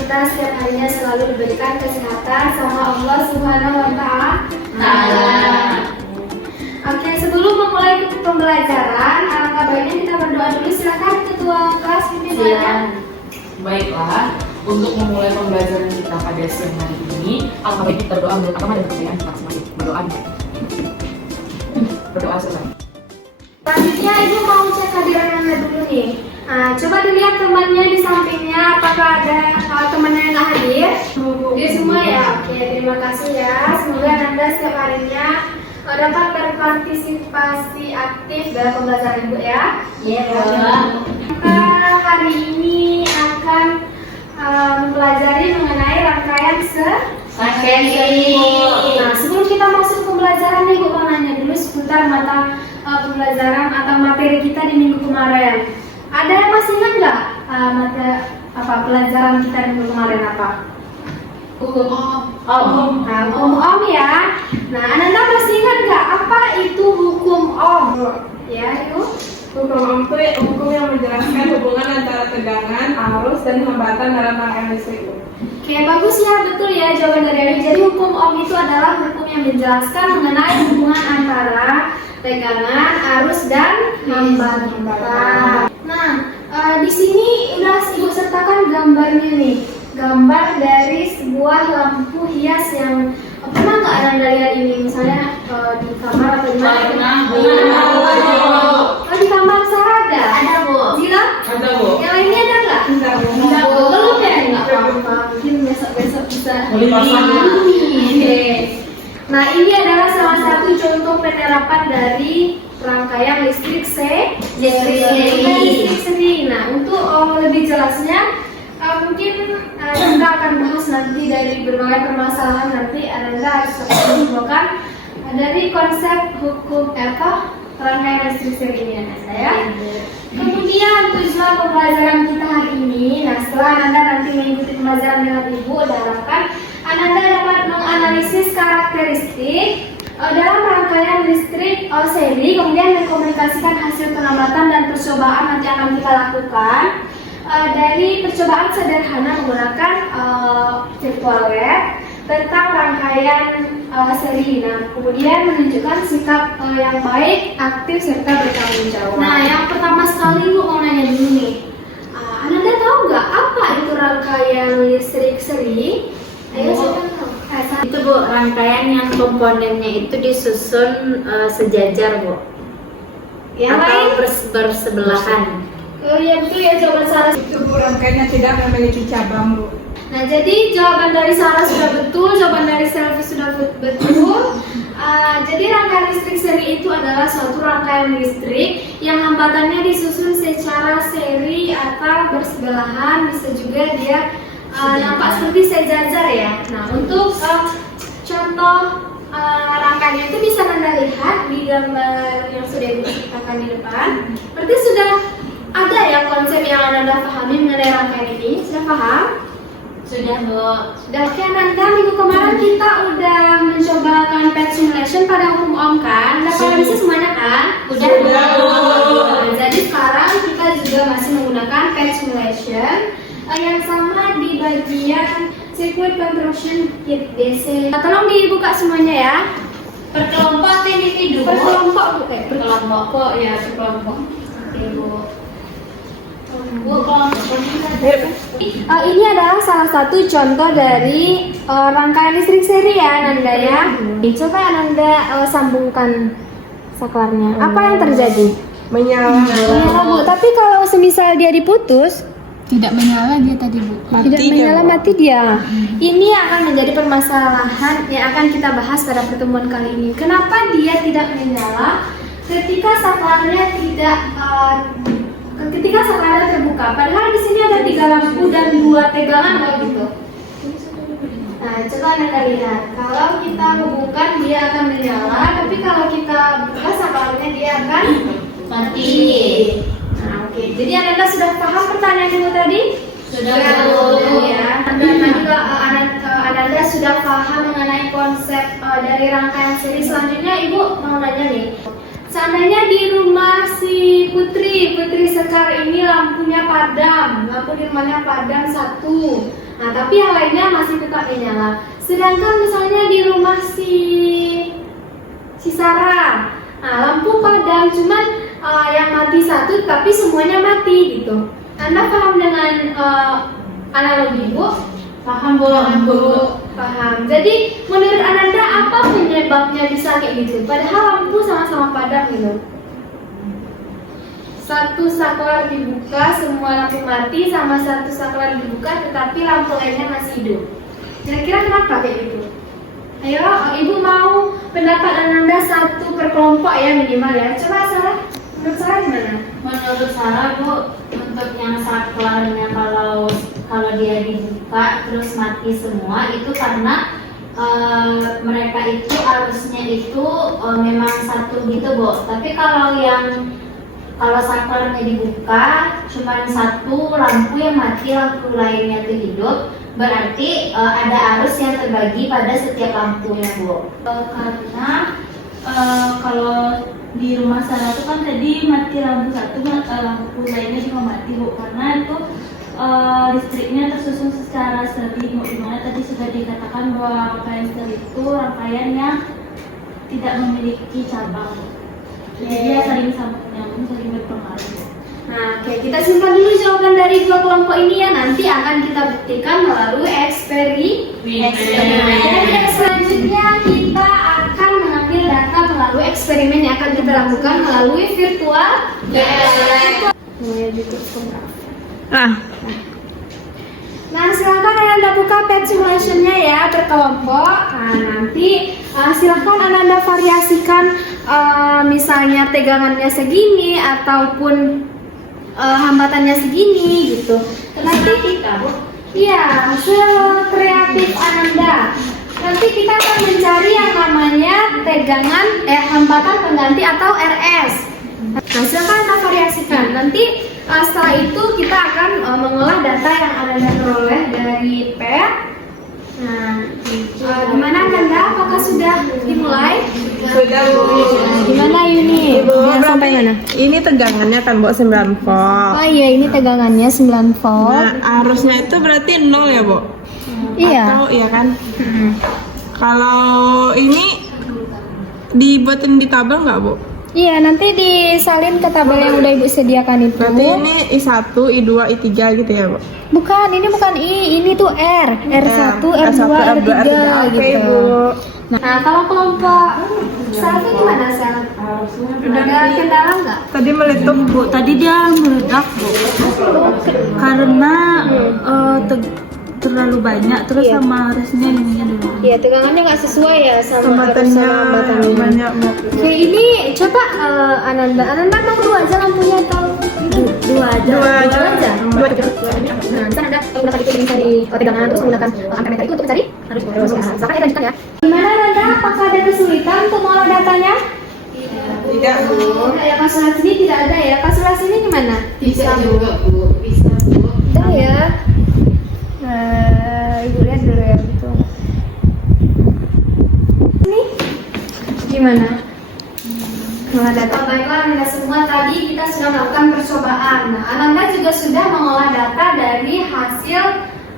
kita setiap harinya selalu diberikan kesehatan sama Allah Subhanahu wa Ta'ala. Oke, sebelum memulai pembelajaran, alangkah baiknya kita berdoa dulu. Silakan Ketua kelas pimpin doanya. Baiklah, untuk memulai pembelajaran kita pada siang hari ini, alangkah baik kita berdoa menurut agama dan kepercayaan kita masing-masing. Berdoa selesai. Selanjutnya Ibu mau cek kehadirannya dulu nih. Nah, coba dilihat temannya di sampingnya, apakah ada temannya yang nggak hadir? Dia semua ya. Oke, terima kasih ya. Semoga Anda setiap harinya dapat berpartisipasi aktif dalam pembelajaran Ibu ya. Iya, Kita hari ini akan mempelajari mengenai rangkaian seri. Nah, sebelum kita masuk pembelajaran nih, Ibu mau nanya dulu seputar mata pembelajaran atau materi kita di minggu kemarin. Ada yang masih ingat nggak mata pelajaran kita di minggu kemarin apa? Hukum Om. Nah, hukum Om ya. Nah, Anda masih ingat nggak apa itu hukum Om? Ya, itu. Hukum Ohm itu hukum yang menjelaskan hubungan antara tegangan, arus, dan hambatan dalam rangkaian listrik. Oke, bagus ya, betul ya jawaban dari Ari. Jadi hukum Ohm itu adalah hukum yang menjelaskan mengenai hubungan antara tegangan, arus, dan hambatan. Nah, di sini udah Ibu sertakan gambarnya nih. Gambar dari sebuah lampu hias yang pernah nggak Anda lihat ini? Misalnya di kamar atau di mana? Oh, di kamar Sarah ada? Ada, Bu. Zila? Ada, Bu. Yang lainnya ada nggak? Enggak, Bu. Belum ya? Nggak apa-apa. Mungkin besok-besok bisa. Boleh pasang. Oke. Nah, ini adalah salah satu contoh penerapan dari rangkaian listrik seri. Nah, untuk lebih jelasnya, mungkin Anda akan bahas nanti dari berbagai permasalahan nanti Anda harus menemukan dari konsep hukum rangkaian listrik seri ini Anda ya. Kemudian tujuan pembelajaran kita hari ini, nah setelah Anda nanti mengikuti pembelajaran dengan Ibu, diharapkan Anda dapat menganalisis karakteristik dalam rangkaian listrik seri, kemudian mengkomunikasikan hasil pengamatan dan percobaan nanti akan kita lakukan dari percobaan sederhana menggunakan virtual lab tentang rangkaian seri. Nah, kemudian menunjukkan sikap yang baik, aktif, serta bertanggung jawab. Nah, yang pertama sekali Bu mau nanya dulu nih, Anda tahu nggak apa itu rangkaian listrik seri? Ayo siapa tahu? Itu Bu, rangkaian yang komponennya itu disusun sejajar Bu. Yang Atau lain? bersebelahan. Oh iya betul ya, jawaban Sarah. itu rangkaiannya tidak memiliki cabang, Bu. Nah, jadi jawaban dari Sarah sudah betul, jawaban dari Selvi sudah betul. Jadi rangkaian listrik seri itu adalah suatu rangkaian listrik yang hambatannya disusun secara seri atau bersebelahan, bisa juga dia nampak seperti sejajar ya. Nah, untuk contoh rangkaiannya itu bisa Anda lihat di gambar yang sudah Ibu ceritakan di depan. Berarti sudah ada ya konsep yang Anda pahami mengenai rangkaian ini? Sudah paham? Sudah Bu. Sudah. Oke, Anda minggu kemarin kita udah mencobakan pet simulation pada hukum Ohm kan? Anda paham bisa semuanya kan? Udah Bu. Nah, jadi sekarang kita juga masih menggunakan pet simulation yang sama di bagian circuit construction kit DC. Tolong dibuka semuanya ya. Berkelompok atau individu? Berkelompok Bu, Berkelompok. ya, berkelompok. Oke Bu. Bu, kelompok Ini adalah salah satu contoh dari rangkaian listrik seri ya Nanda ya. Coba Nanda sambungkan saklarnya. Apa yang terjadi? Menyala. Menyala Bu, tapi kalau semisal dia diputus, Tidak menyala dia tadi Bu. tidak menyala mati dia. Ini akan menjadi permasalahan yang akan kita bahas pada pertemuan kali ini. Kenapa dia tidak menyala ketika saklarnya terbuka? Padahal di sini ada 3 lampu dan 2 tegangan begitu. Nah, coba Anda lihat. Kalau kita hubungkan dia akan menyala, tapi kalau kita buka saklarnya dia akan mati. Nah, oke. Jadi Anda sudah paham pertanyaan Ibu tadi? Sudah Bu. Ya. Anda sudah paham mengenai konsep dari rangkaian seri. Selanjutnya Ibu mau nanya nih. seandainya di rumah si Putri Sekar ini lampunya padam, lampu di rumahnya padam satu. Nah, tapi yang lainnya masih tetap menyala. Sedangkan misalnya di rumah si Sarah, nah, lampu padam, cuman yang mati satu, tapi semuanya mati gitu. Anda paham dengan analogi, Bu? Paham Bu. Paham. Jadi menurut Ananda apa penyebabnya bisa kayak gitu? Padahal lampu sama-sama padam gitu. Satu saklar dibuka, semua lampu mati, sama satu saklar dibuka, tetapi lampu lainnya masih hidup. Kira-kira kenapa kayak gitu? Ayo, Ibu mau pendapat Ananda satu per kelompok ya minimal ya. Coba Sarah, menurut Sarah gimana? Menurut Sarah Bu, untuk yang saklarnya kalau dia dibuka terus mati semua itu karena mereka itu arusnya itu memang satu gitu Bu. Tapi kalau saklarnya dibuka cuma satu lampu yang mati, lampu lainnya itu hidup, berarti ada arus yang terbagi pada setiap lampunya Bu. Karena kalau di rumah Sarah itu kan tadi mati lampu satu, lampu lainnya juga mati Bu, karena itu listriknya tersusun secara seri. Dimana tadi sudah dikatakan bahwa rangkaian seri itu rangkaian yang tidak memiliki cabang. Jadi dia saling sambung menyambung, saling berpengaruh. Nah, oke, kita simpan dulu jawaban dari dua kelompok ini ya. Nanti akan kita buktikan melalui eksperimen. Dan selanjutnya kita akan mengambil data melalui eksperimen yang akan kita lakukan melalui virtual lab. Nah, silakan Ananda buka pet simulationnya ya berkelompok. Nah, nanti silakan Ananda variasikan misalnya tegangannya segini ataupun hambatannya segini gitu. Nanti iya, sekreatif Ananda. Nanti kita akan mencari yang namanya tegangan hambatan pengganti atau RS. Nah, silakan Anda variasikan. Nanti setelah itu kita akan mengolah data yang Ananda peroleh dari PET. Nah, gimana Ananda? Apakah sudah dimulai? Sudah Bu. Gimana Yuni? Biar sampai mana? Ini tegangannya kan Bu 9 volt. Oh iya, ini tegangannya 9 volt. Nah, arusnya itu berarti 0 ya Bu? Iya. Atau iya kan? Kalau ini dibuatin di tabel nggak Bu? Iya, nanti disalin ke tabel yang udah Ibu sediakan itu. Berarti ini I1, I2, I3 gitu ya Bu? Bukan, ini bukan I, ini tuh R. R1, R2, R3 Oke gitu. Bu. Nah, kalau kelompok salnya gimana Sal? Ada kendala nggak? Tadi meletup Bu. Tadi dia meledak Bu, karena terlalu banyak terus Iya. sama harusnya ininya dulu. Iya, tegangannya nggak sesuai ya sama hambatannya. banyak Bu. Oke, ini coba Ananda mau dua aja lampunya atau Dua aja. Dua aja. Dua aja. Nah, kan Anda menggunakan itu mencari tegangan terus menggunakan ampermeter itu untuk mencari harus terus ya. Silakan kita lanjutkan ya. Gimana Nanda? Apakah ada kesulitan untuk mengolah datanya? Tidak Bu. Ya, kalkulasi ini tidak ada ya. Kalkulasi ini gimana? Bisa juga Bu. Ada ya. Nah, Ibu lihat dulu ya gitu. Ini gimana? Mengolah data. Baiklah Anda semua, tadi kita sudah melakukan percobaan. Nah, Ananda juga sudah mengolah data dari hasil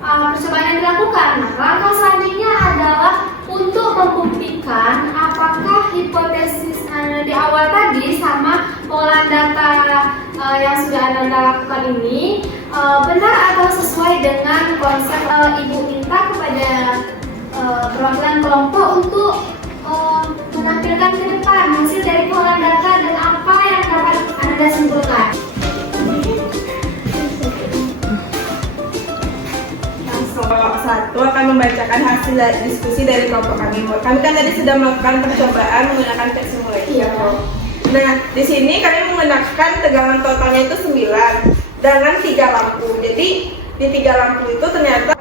percobaan yang dilakukan. Nah, langkah selanjutnya adalah untuk membuktikan apakah hipotesis Anda di awal tadi sama pengolahan data yang sudah Anda lakukan ini benar atau sesuai dengan konsep. Ibu minta kepada perwakilan kelompok untuk menampilkan ke depan hasil dari pengolahan data dan apa yang dapat Anda simpulkan. Kelompok 1 akan membacakan hasil diskusi dari kelompok kami. Kami kan tadi sudah melakukan percobaan menggunakan pet simulation. Nah, di sini kami menggunakan tegangan totalnya itu 9 dengan 3 lampu. Jadi di 3 lampu itu ternyata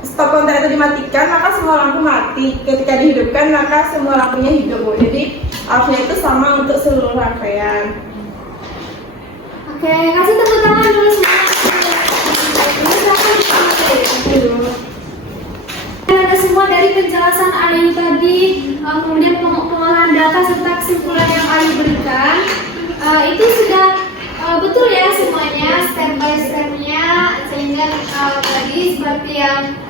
stop kontak itu dimatikan, maka semua lampu mati. Ketika dihidupkan, maka semua lampunya hidup Bu. Jadi arusnya itu sama untuk seluruh rangkaian. Oke, kasih tepuk tangan dulu semua. Ada semua dari penjelasan Ayu tadi, kemudian pengolahan data serta kesimpulan yang Ayu berikan, itu sudah betul ya semuanya, step by stepnya, sehingga tadi seperti yang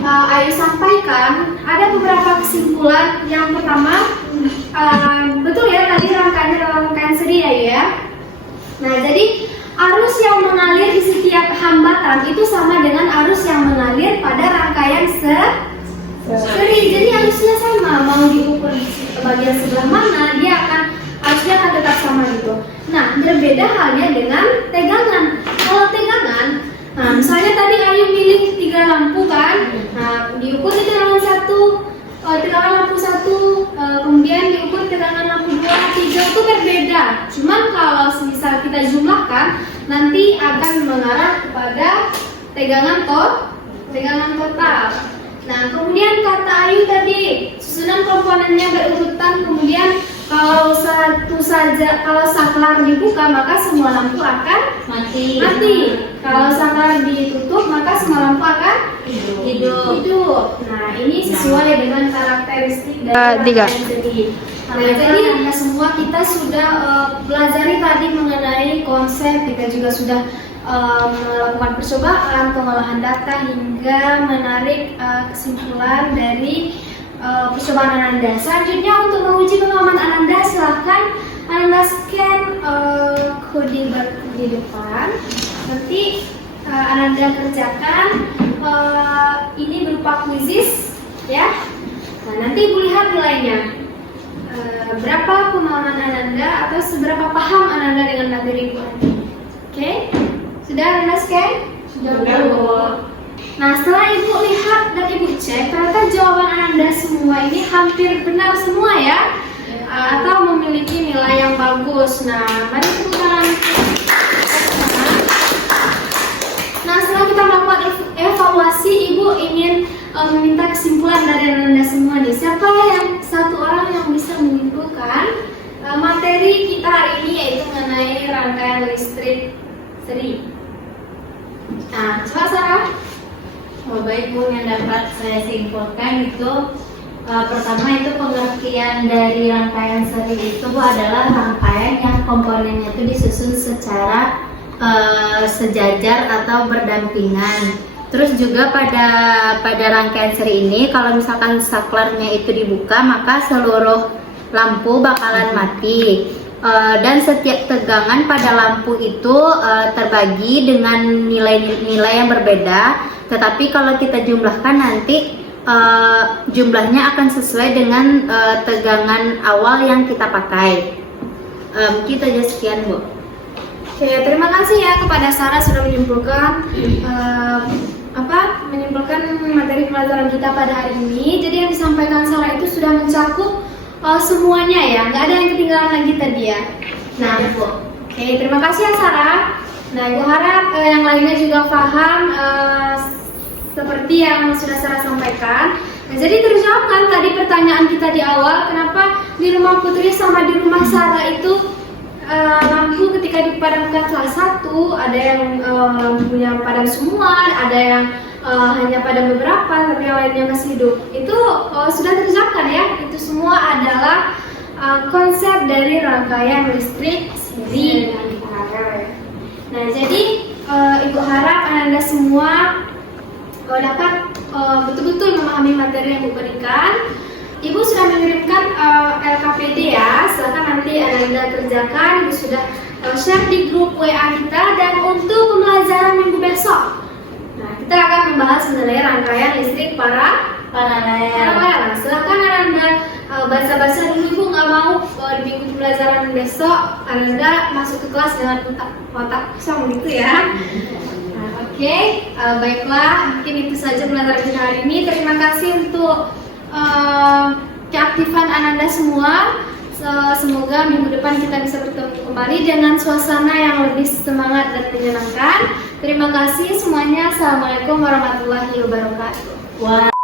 Ayu sampaikan, ada beberapa kesimpulan. Yang pertama, betul ya tadi rangkaiannya dalam rangkaian seri ya. Nah, jadi arus yang mengalir di setiap hambatan itu sama dengan arus yang mengalir pada rangkaian seri. Jadi arusnya sama, mau diukur di bagian sebelah mana, arusnya akan tetap sama gitu. Nah, berbeda halnya dengan tegangan. Kalau tegangan, nah misalnya tadi Ayu milih 3 lampu kan, nah diukur di tegangan 1, tegangan lampu 1, kemudian diukur tegangan lampu 2, 3 itu berbeda. Cuman kalau misal kita jumlahkan, nanti akan mengarah kepada tegangan total. Nah, kemudian kata Ayu tadi, susunan komponennya berurutan, kemudian kalau kalau saklar dibuka maka semua lampu akan mati. Kalau saklar ditutup maka semua lampu akan hidup. Nah, ini sesuai dengan karakteristik dari rangkaian seri. Nah, jadi semua kita sudah pelajari tadi mengenai konsep, kita juga sudah melakukan percobaan, pengolahan data hingga menarik kesimpulan dari percobaan Ananda. Selanjutnya untuk menguji pemahaman Ananda, silahkan Ananda scan kode di depan. Nanti Ananda kerjakan. Ini berupa quizzes, ya. Nah, nanti Ibu lihat nilainya. Berapa pemahaman Ananda atau seberapa paham Ananda dengan materi Ibu nanti. Oke? Sudah Ananda scan? Sudah. Nah, setelah Ibu lihat dan Ibu cek, ternyata jawaban Ananda semua ini hampir benar semua ya, atau memiliki nilai yang bagus. Nah, mari tepuk tangan. Nah, setelah kita melakukan evaluasi, Ibu ingin meminta kesimpulan dari Ananda semua nih. Siapa yang satu orang yang bisa menyimpulkan materi kita hari ini, yaitu mengenai rangkaian listrik seri? Nah, coba Sarah. Baik Bu, yang dapat saya simpulkan itu pertama itu pengertian dari rangkaian seri itu adalah rangkaian yang komponennya itu disusun secara sejajar atau berdampingan. Terus juga pada rangkaian seri ini, kalau misalkan saklarnya itu dibuka maka seluruh lampu bakalan mati. Dan setiap tegangan pada lampu itu terbagi dengan nilai-nilai yang berbeda. Tetapi kalau kita jumlahkan nanti jumlahnya akan sesuai dengan tegangan awal yang kita pakai. Kita aja sekian Bu. Oke, terima kasih ya kepada Sarah sudah menyimpulkan materi pelajaran kita pada hari ini. Jadi yang disampaikan Sarah itu sudah mencakup semuanya ya, nggak ada yang ketinggalan lagi tadi ya. Nah, oke, terima kasih ya Sarah. Nah, Ibu harap yang lainnya juga paham seperti yang sudah Sarah sampaikan. Nah, jadi terjawabkan tadi pertanyaan kita di awal, kenapa di rumah Putri sama di rumah Sarah itu lampu ketika dipadamkan salah satu, ada yang lampunya padam semua, ada yang hanya padam beberapa, tapi yang lainnya masih hidup. Itu sudah terjawabkan ya. Itu semua adalah konsep dari rangkaian listrik seri. Nah, jadi Ibu harap Anda semua dapat betul-betul memahami materi yang Ibu berikan. Ibu sudah mengirimkan LKPD ya, silakan nanti Anda kerjakan. Ibu sudah share di grup WA kita, dan untuk pembelajaran minggu besok, nah kita akan membahas mengenai rangkaian listrik paralel. Nah, silakan Anda baca-baca dulu. Ibu nggak mau di minggu pembelajaran besok Anda masuk ke kelas dengan otak kosong gitu ya. Oke, baiklah, mungkin itu saja pembelajaran kita hari ini. Terima kasih untuk keaktifan Ananda semua. Semoga minggu depan kita bisa bertemu kembali dengan suasana yang lebih semangat dan menyenangkan. Terima kasih semuanya. Assalamualaikum warahmatullahi wabarakatuh.